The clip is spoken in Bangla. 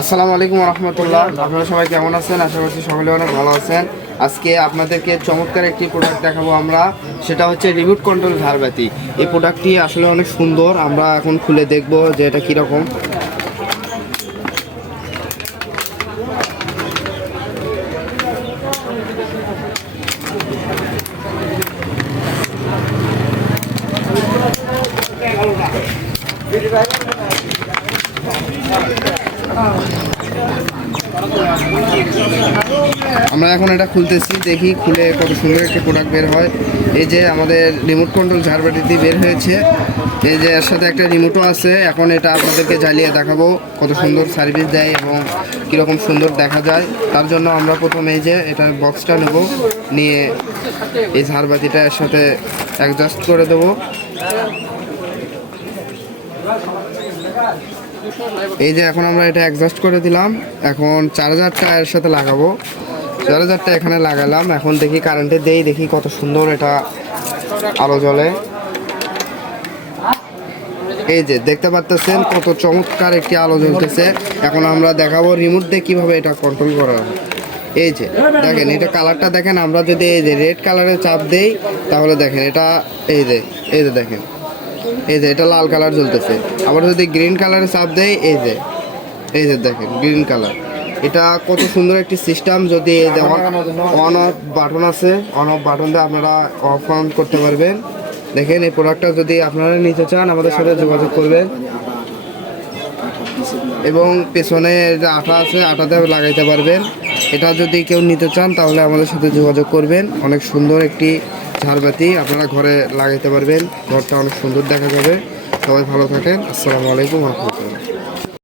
আসসালামু আলাইকুম রহমতুল্লাহ। আপনারা সবাই কেমন আছেন? আশা করছি সকলে অনেক ভালো আছেন। আজকে আপনাদেরকে চমৎকার একটি প্রোডাক্ট দেখাবো আমরা। সেটা হচ্ছে রিমোট কন্ট্রোল ঝাড়বাতি এই প্রোডাক্টটি আসলে অনেক সুন্দর। আমরা এখন খুলে দেখব যে এটা কীরকম। আমরা এখন এটা খুলতেছি, দেখি খুলে কত সুন্দর একটি প্রোডাক্ট বের হয়। এই যে আমাদের রিমোট কন্ট্রোল ঝাড়বাতিটি বের হয়েছে। এই যে এর সাথে একটা রিমোটও আছে। এখন এটা আপনাদেরকে জ্বালিয়ে দেখাবো কত সুন্দর সার্ভিস দেয় এবং কীরকম সুন্দর দেখা যায়। তার জন্য আমরা প্রথমে এই যে এটার বক্সটা নেব, নিয়ে এই ঝাড়বাতিটা এর সাথে অ্যাডজাস্ট করে দেবো। এই যে এখন আমরা এটা অ্যাডজাস্ট করে দিলাম। এখন চার্জারটা এর সাথে লাগাবো। চার্জারটা এখানে লাগালাম। এখন দেখি কারেন্টে দেই, দেখি কত সুন্দর এটা আলো জ্বলে। এই যে, দেখতে পাচ্ছেন কত চমৎকার একটি আলো জ্বলতেছে। এখন আমরা দেখাবো রিমোট দিয়ে কীভাবে এটা কন্ট্রোল করা হয়। এই যে, দেখেন, এটা কালারটা দেখেন। আমরা যদি এই যে রেড কালারে চাপ দেই, তাহলে দেখেন এটা, এই যে এই যে দেখেন। এই যে, এটা লাল কালার জ্বলতেছে। আবার যদি গ্রিন কালারে চাপ দেয়, এই যে এই যে দেখেন গ্রিন কালার এটা কত সুন্দর একটি সিস্টেম যদি অন অফ বাটন আছে অন অফ বাটন দিয়ে আপনারা অফ অন করতে পারবেন। দেখেন, এই প্রোডাক্টটা যদি আপনারা নিতে চান, আমাদের সাথে যোগাযোগ করবেন। এবং পেছনে যে আটা আছে আটাতে লাগাইতে পারবেন। এটা যদি কেউ নিতে চান, তাহলে আমাদের সাথে যোগাযোগ করবেন। অনেক সুন্দর একটি ঝাড়বাতি আপনারা ঘরে লাগাইতে পারবেন। ঘরটা অনেক সুন্দর দেখা যাবে। সবাই ভালো থাকেন। আসসালামু আলাইকুম রহমতুল্লাহ।